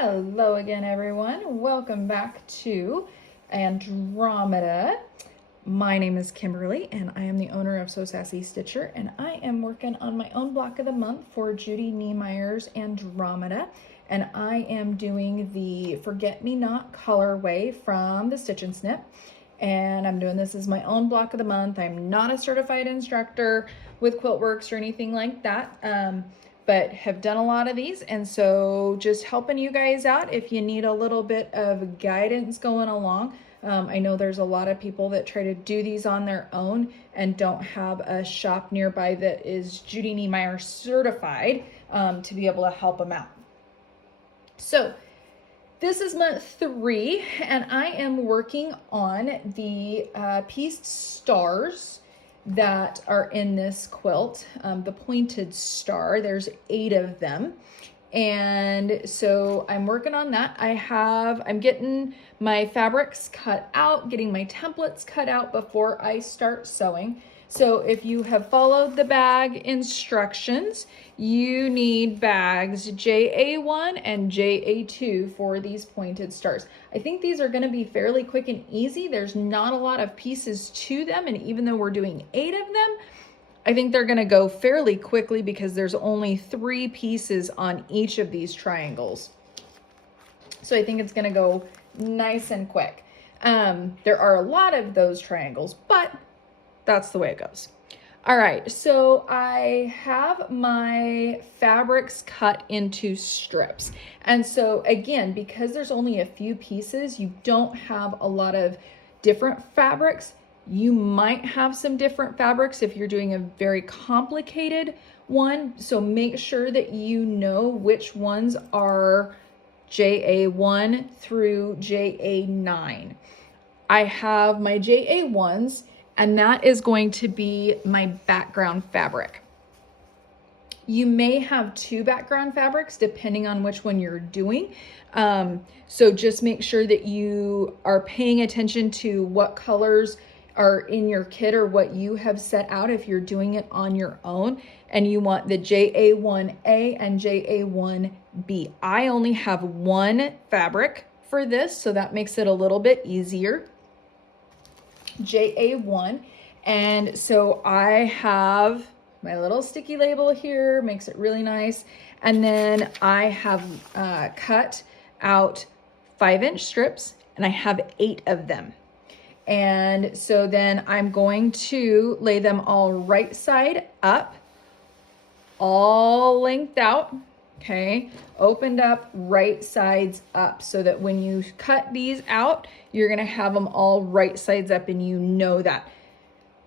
Hello again, everyone. Welcome back to Andromeda. My name is Kimberly, and I am the owner of So Sassy Stitcher, and I am working on my own block of the month for Judy Niemeyer's Andromeda, and I am doing the Forget Me Not colorway from the Stitch and Snip, and I'm doing this as my own block of the month. I'm not a certified instructor with QuiltWorks or anything like that. But have done a lot of these, and so just helping you guys out if you need a little bit of guidance going along. I know there's a lot of people that try to do these on their own and don't have a shop nearby that is Judy Niemeyer certified to be able to help them out. So this is month 3, and I am working on the pieced stars that are in this quilt, the pointed star. There's 8 of them, and so I'm working on that. I'm getting my fabrics cut out, getting my templates cut out before I start sewing. So if you have followed the bag instructions, you need bags JA1 and JA2 for these pointed stars. I think these are going to be fairly quick and easy. There's not a lot of pieces to them, and even though we're doing 8 of them, I think they're going to go fairly quickly because there's only 3 pieces on each of these triangles. So I think it's going to go nice and quick. There are a lot of those triangles, but that's the way it goes. All right, so I have my fabrics cut into strips. And so again, because there's only a few pieces, you don't have a lot of different fabrics. You might have some different fabrics if you're doing a very complicated one. So make sure that you know which ones are JA1 through JA9. I have my JA1s, and that is going to be my background fabric. You may have 2 background fabrics depending on which one you're doing. So just make sure that you are paying attention to what colors are in your kit or what you have set out if you're doing it on your own, and you want the JA1A and JA1B. I only have 1 fabric for this, so that makes it a little bit easier. JA1, and so I have my little sticky label here, makes it really nice, and then I have cut out 5-inch strips, and I have 8 of them. And so then I'm going to lay them all right side up, all length out, okay, opened up, right sides up, so that when you cut these out, you're gonna have them all right sides up, and you know that.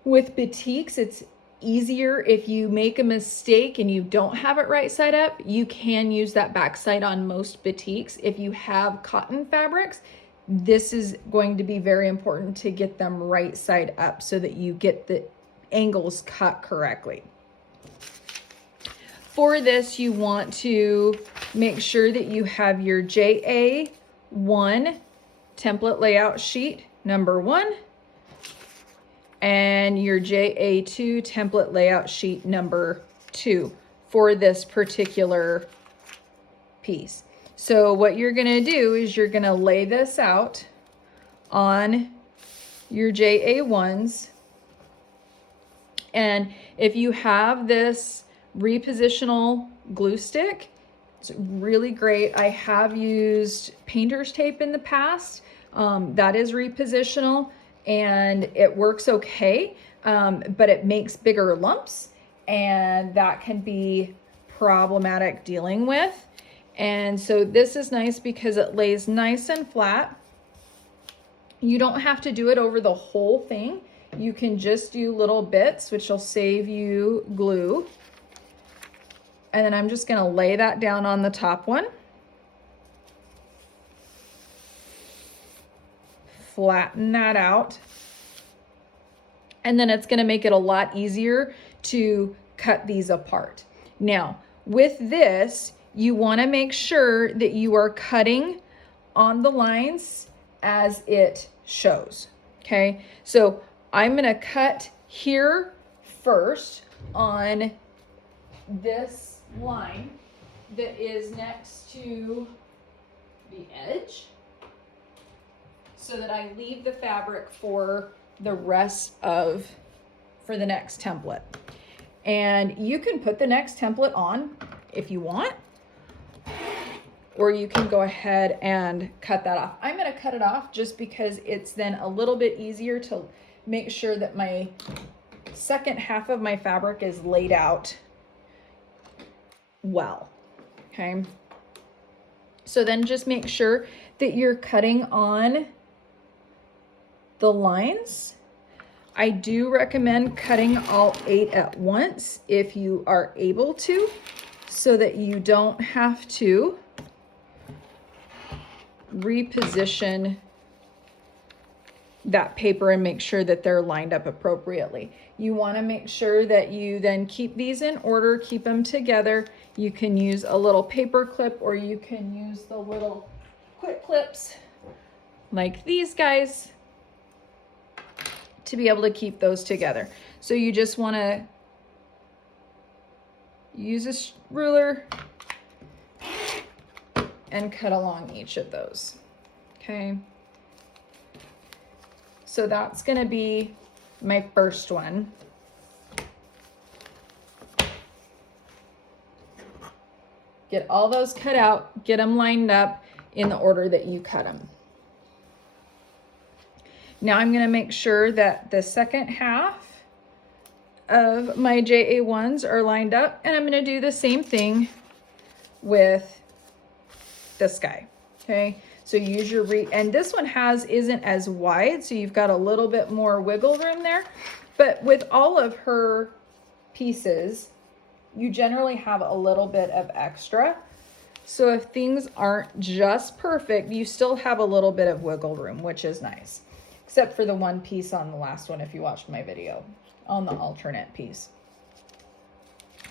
With batiks, it's easier if you make a mistake and you don't have it right side up. You can use that back side on most batiks. If you have cotton fabrics, this is going to be very important to get them right side up so that you get the angles cut correctly. For this, you want to make sure that you have your JA1 template layout sheet number 1 and your JA2 template layout sheet number 2 for this particular piece. So what you're going to do is you're going to lay this out on your JA1s, and if you have this repositional glue stick, it's really great. I have used painter's tape in the past. That is repositional, and it works okay, but it makes bigger lumps, and that can be problematic dealing with. And so this is nice because it lays nice and flat. You don't have to do it over the whole thing. You can just do little bits, which will save you glue. And then I'm just going to lay that down on the top one. Flatten that out. And then it's going to make it a lot easier to cut these apart. Now, with this, you want to make sure that you are cutting on the lines as it shows. Okay, so I'm going to cut here first on this line that is next to the edge so that I leave the fabric for the next template. And you can put the next template on if you want, or you can go ahead and cut that off. I'm gonna cut it off just because it's then a little bit easier to make sure that my second half of my fabric is laid out well, okay? So then just make sure that you're cutting on the lines. I do recommend cutting all 8 at once if you are able to, so that you don't have to reposition that paper and make sure that they're lined up appropriately. You want to make sure that you then keep these in order, keep them together. You can use a little paper clip, or you can use the little quick clips like these guys to be able to keep those together. So you just want to use a ruler and cut along each of those, okay? So that's gonna be my first one. Get all those cut out, get them lined up in the order that you cut them. Now I'm gonna make sure that the second half of my JA1s are lined up, and I'm gonna do the same thing with this guy, okay? So use your and this one isn't as wide, so you've got a little bit more wiggle room there. But with all of her pieces, you generally have a little bit of extra. So if things aren't just perfect, you still have a little bit of wiggle room, which is nice. Except for the one piece on the last one, if you watched my video on the alternate piece.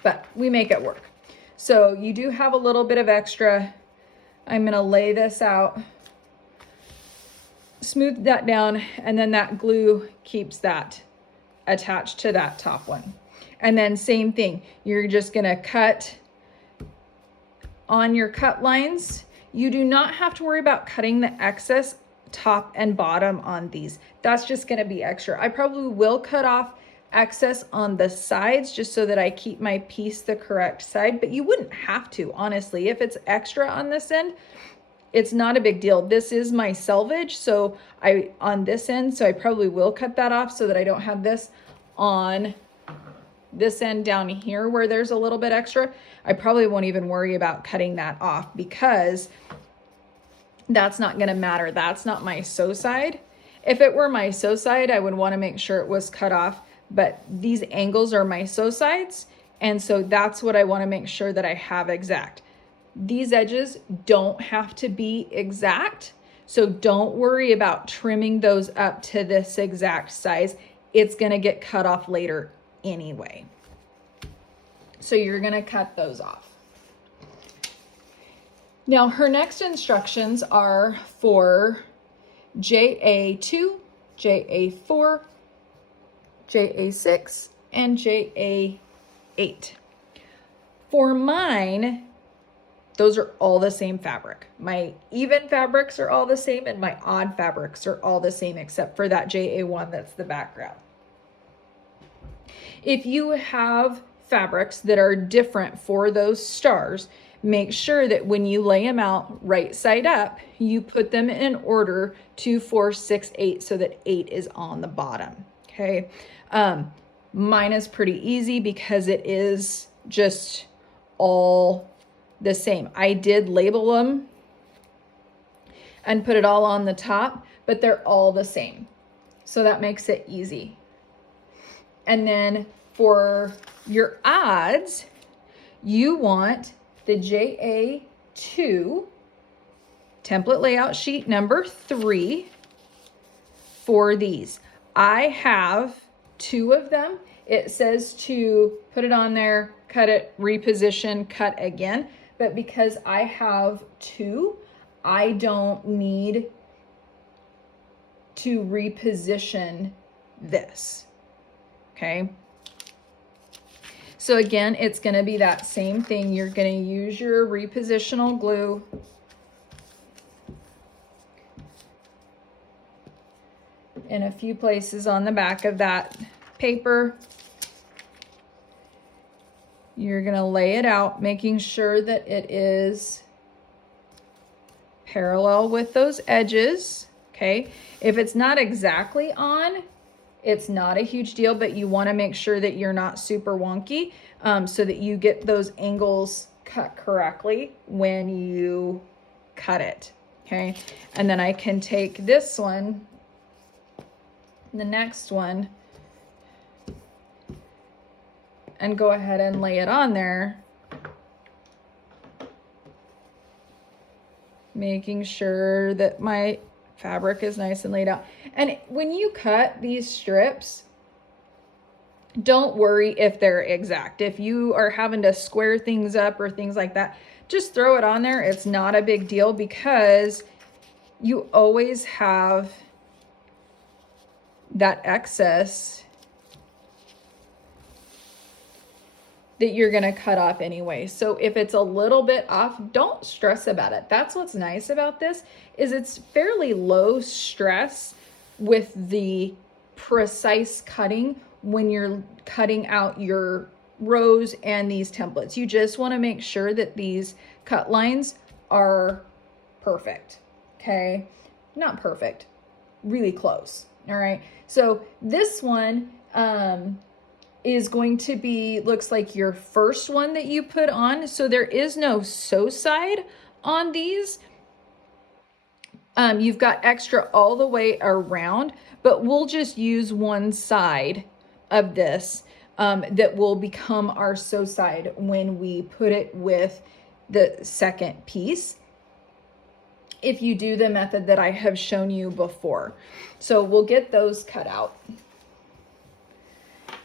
But we make it work. So you do have a little bit of extra. I'm gonna lay this out, smooth that down, and then that glue keeps that attached to that top one. And then same thing, you're just gonna cut on your cut lines. You do not have to worry about cutting the excess top and bottom on these. That's just gonna be extra. I probably will cut off excess on the sides just so that I keep my piece the correct side, but you wouldn't have to, honestly. If it's extra on this end, it's not a big deal. This is my selvage, so on this end, so I probably will cut that off so that I don't have this on this end down here where there's a little bit extra. I probably won't even worry about cutting that off because that's not gonna matter. That's not my sew side. If it were my sew side, I would wanna make sure it was cut off, but these angles are my sew sides, and so that's what I wanna make sure that I have exact. These edges don't have to be exact, so don't worry about trimming those up to this exact size. It's gonna get cut off later anyway. So you're gonna cut those off. Now her next instructions are for JA2, JA4, JA6, and JA8. For mine, those are all the same fabric. My even fabrics are all the same, and my odd fabrics are all the same, except for that JA1 that's the background. If you have fabrics that are different for those stars, make sure that when you lay them out right side up, you put them in order 2, 4, 6, 8, so that 8 is on the bottom, okay? Mine is pretty easy because it is just all the same. I did label them and put it all on the top, but they're all the same. So that makes it easy. And then for your odds, you want the JA2 template layout sheet number 3 for these. I have 2 of them. It says to put it on there, cut it, reposition, cut again. But because I have 2, I don't need to reposition this, okay? So again, it's gonna be that same thing. You're gonna use your repositional glue in a few places on the back of that paper. You're gonna lay it out, making sure that it is parallel with those edges, okay? If it's not exactly on, it's not a huge deal, but you wanna make sure that you're not super wonky so that you get those angles cut correctly when you cut it, okay? And then I can take this one, the next one, and go ahead and lay it on there, making sure that my fabric is nice and laid out. And when you cut these strips, don't worry if they're exact. If you are having to square things up or things like that, just throw it on there. It's not a big deal because you always have that excess that you're gonna cut off anyway. So if it's a little bit off, don't stress about it. That's what's nice about this, is it's fairly low stress with the precise cutting when you're cutting out your rows and these templates. You just wanna make sure that these cut lines are perfect, okay? Not perfect, really close, all right? So this one, is going to be, looks like your first one that you put on. So there is no sew side on these. You've got extra all the way around, but we'll just use one side of this that will become our sew side when we put it with the second piece, if you do the method that I have shown you before. So we'll get those cut out.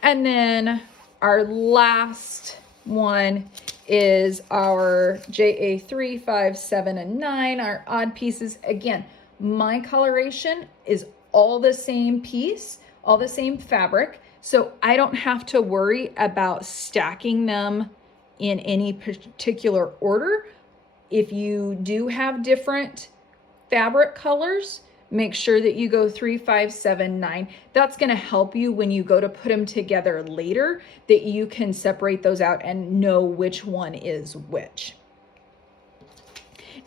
And then our last one is our JA3, 5, 7, and 9, our odd pieces. Again, my coloration is all the same piece, all the same fabric, so I don't have to worry about stacking them in any particular order. If you do have different fabric colors, make sure that you go 3, 5, 7, 9. That's going to help you when you go to put them together later, that you can separate those out and know which one is which.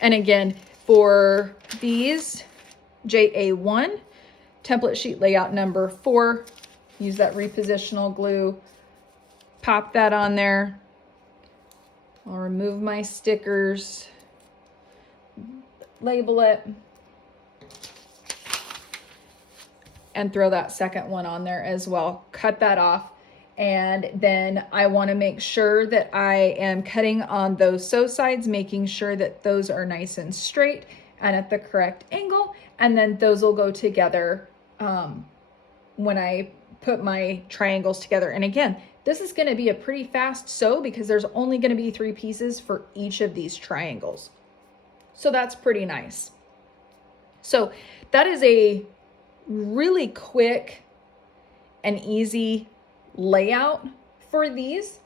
And again, for these, JA1, template sheet layout number 4, use that repositional glue, pop that on there. I'll remove my stickers, label it, and throw that second one on there as well. Cut that off. And then I want to make sure that I am cutting on those sew sides, making sure that those are nice and straight and at the correct angle. And then those will go together when I put my triangles together. And again, this is going to be a pretty fast sew because there's only going to be 3 pieces for each of these triangles. So that's pretty nice. So that is a really quick and easy layout for these.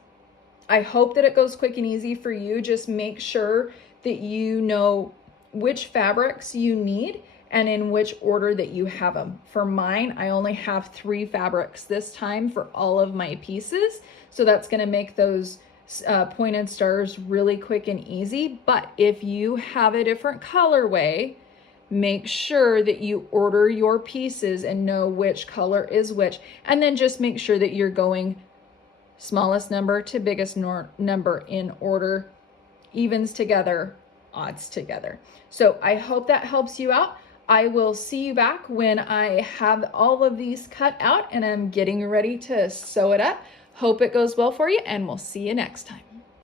I hope that it goes quick and easy for you. Just make sure that you know which fabrics you need and in which order that you have them. For mine, I only have 3 fabrics this time for all of my pieces. So that's gonna make those pointed stars really quick and easy. But if you have a different colorway, make sure that you order your pieces and know which color is which. And then just make sure that you're going smallest number to biggest number in order, evens together, odds together. So I hope that helps you out. I will see you back when I have all of these cut out and I'm getting ready to sew it up. Hope it goes well for you, and we'll see you next time.